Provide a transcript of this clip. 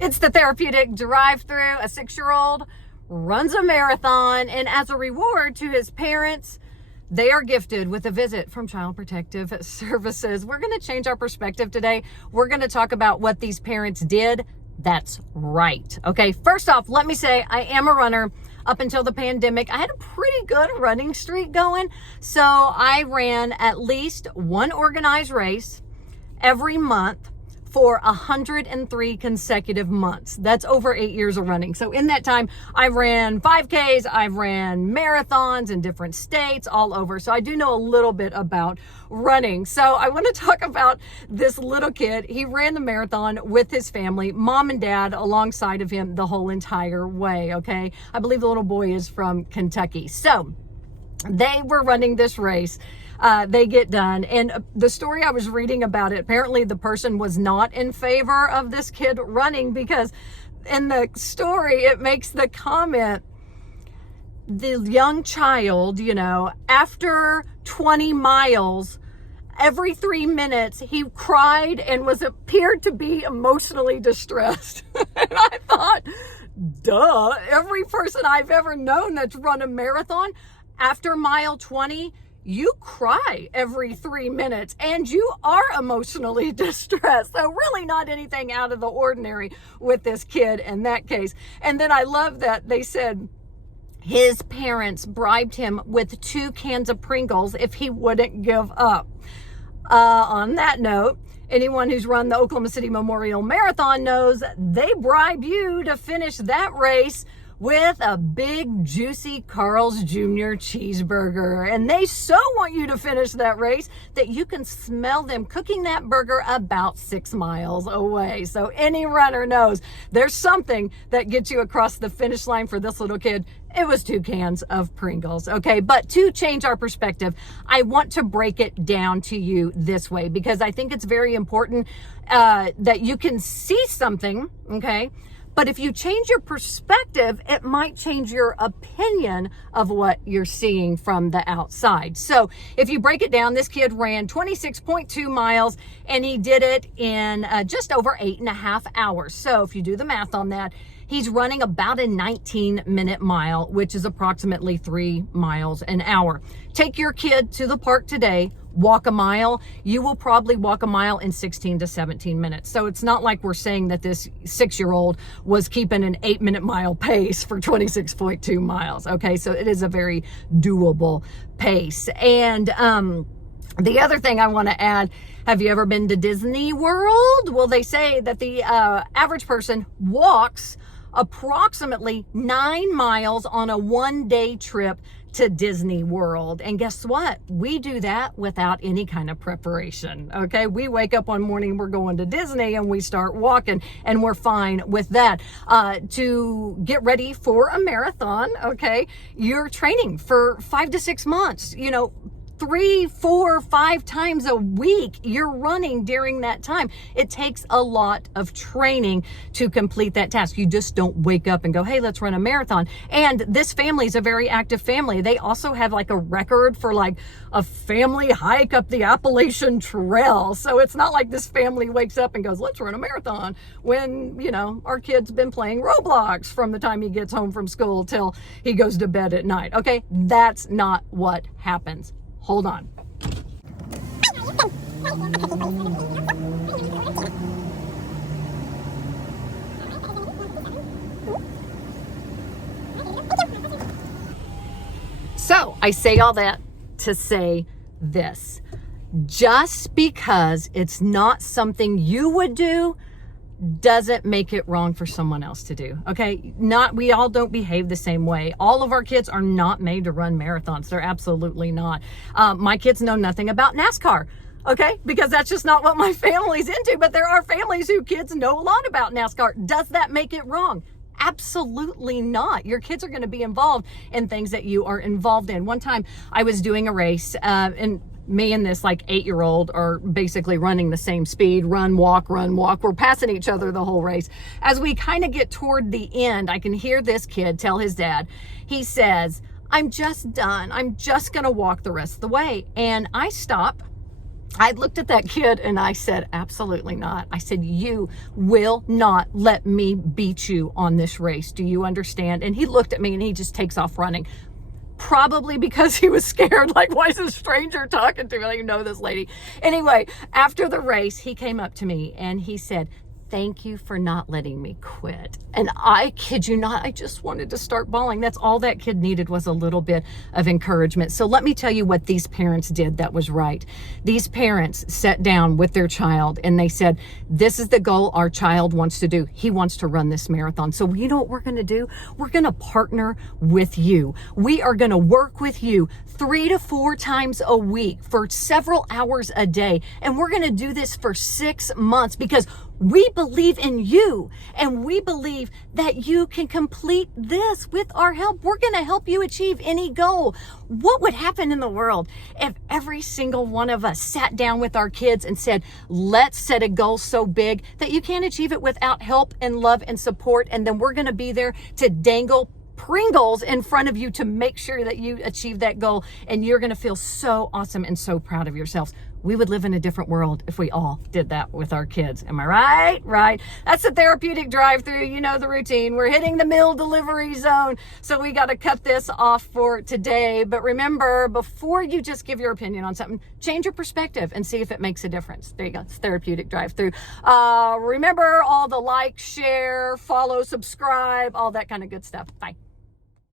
It's the Therapeutic Drive-Thru. A 6-year-old runs a marathon, and as a reward to his parents, they are gifted with a visit from Child Protective Services. We're going to change our perspective today. We're going to talk about what these parents did that's right. Okay, first off, let me say I am a runner. Up until the pandemic, I had a pretty good running streak going. So I ran at least one organized race every month for 103 consecutive months. That's over 8 years of running. So in that time, I've ran 5Ks, I've ran marathons in different states all over. So I do know a little bit about running. So I want to talk about this little kid. He ran the marathon with his family, mom and dad alongside of him the whole entire way. Okay. I believe the little boy is from Kentucky. So they were running this race. They get done. And the story I was reading about it, apparently the person was not in favor of this kid running, because in the story, it makes the comment, the young child, after 20 miles, every 3 minutes, he cried and appeared to be emotionally distressed. And I thought, duh, every person I've ever known that's run a marathon, after mile 20, you cry every 3 minutes and you are emotionally distressed. So really not anything out of the ordinary with this kid in that case. And then I love that they said his parents bribed him with 2 cans of Pringles if he wouldn't give up. On that note, anyone who's run the Oklahoma City Memorial Marathon knows they bribe you to finish that race with a big, juicy Carl's Jr. cheeseburger. And they so want you to finish that race that you can smell them cooking that burger about 6 miles away. So any runner knows there's something that gets you across the finish line. For this little kid, it was 2 cans of Pringles. Okay, but to change our perspective, I want to break it down to you this way, because I think it's very important that you can see something, okay? But if you change your perspective, it might change your opinion of what you're seeing from the outside. So if you break it down, this kid ran 26.2 miles and he did it in just over 8.5 hours. So if you do the math on that, he's running about a 19-minute mile, which is approximately 3 miles an hour. Take your kid to the park today, walk a mile. You will probably walk a mile in 16 to 17 minutes. So it's not like we're saying that this 6-year-old was keeping an 8-minute mile pace for 26.2 miles. Okay, so it is a very doable pace. And the other thing I want to add, have you ever been to Disney World? Well, they say that the average person walks approximately 9 miles on a 1-day trip to Disney World. And guess what? We do that without any kind of preparation. Okay. We wake up one morning, we're going to Disney, and we start walking, and we're fine with that. To get ready for a marathon, okay, you're training for 5 to 6 months, 3, 4, 5 times a week you're running during that time. It takes a lot of training to complete that task. You just don't wake up and go, hey, let's run a marathon. And this family is a very active family. They also have like a record for like a family hike up the Appalachian Trail. So it's not like this family wakes up and goes, let's run a marathon, when, our kid's been playing Roblox from the time he gets home from school till he goes to bed at night. Okay, that's not what happens. Hold on. So I say all that to say this. Just because it's not something you would do doesn't make it wrong for someone else to do. Okay. We all don't behave the same way. All of our kids are not made to run marathons. They're absolutely not. My kids know nothing about NASCAR. Okay. Because that's just not what my family's into, but there are families who kids know a lot about NASCAR. Does that make it wrong? Absolutely not. Your kids are going to be involved in things that you are involved in. One time I was doing a race, and me and this like 8-year-old are basically running the same speed, run, walk. We're passing each other the whole race. As we kind of get toward the end, I can hear this kid tell his dad, he says, I'm just done. I'm just going to walk the rest of the way. And I stop I looked at that kid and I said, absolutely not. I said, you will not let me beat you on this race. Do you understand? And he looked at me and he just takes off running. Probably because he was scared. Like, why is a stranger talking to me? I don't know this lady. Anyway, after the race, he came up to me and he said, thank you for not letting me quit. And I kid you not, I just wanted to start bawling. That's all that kid needed, was a little bit of encouragement. So let me tell you what these parents did that was right. These parents sat down with their child and they said, this is the goal our child wants to do. He wants to run this marathon. So you know what we're going to do? We're going to partner with you. We are going to work with you 3 to 4 times a week for several hours a day. And we're going to do this for 6 months because we believe in you and we believe that you can complete this with our help. We're going to help you achieve any goal. What would happen in the world if every single one of us sat down with our kids and said, let's set a goal so big that you can't achieve it without help and love and support. And then we're going to be there to dangle Pringles in front of you to make sure that you achieve that goal. And you're going to feel so awesome and so proud of yourselves. We would live in a different world if we all did that with our kids. Am I right? Right. That's the therapeutic drive-through. You know the routine. We're hitting the meal delivery zone. So we got to cut this off for today. But remember, before you just give your opinion on something, change your perspective and see if it makes a difference. There you go. It's therapeutic drive-through. Remember all the like, share, follow, subscribe, all that kind of good stuff. Bye.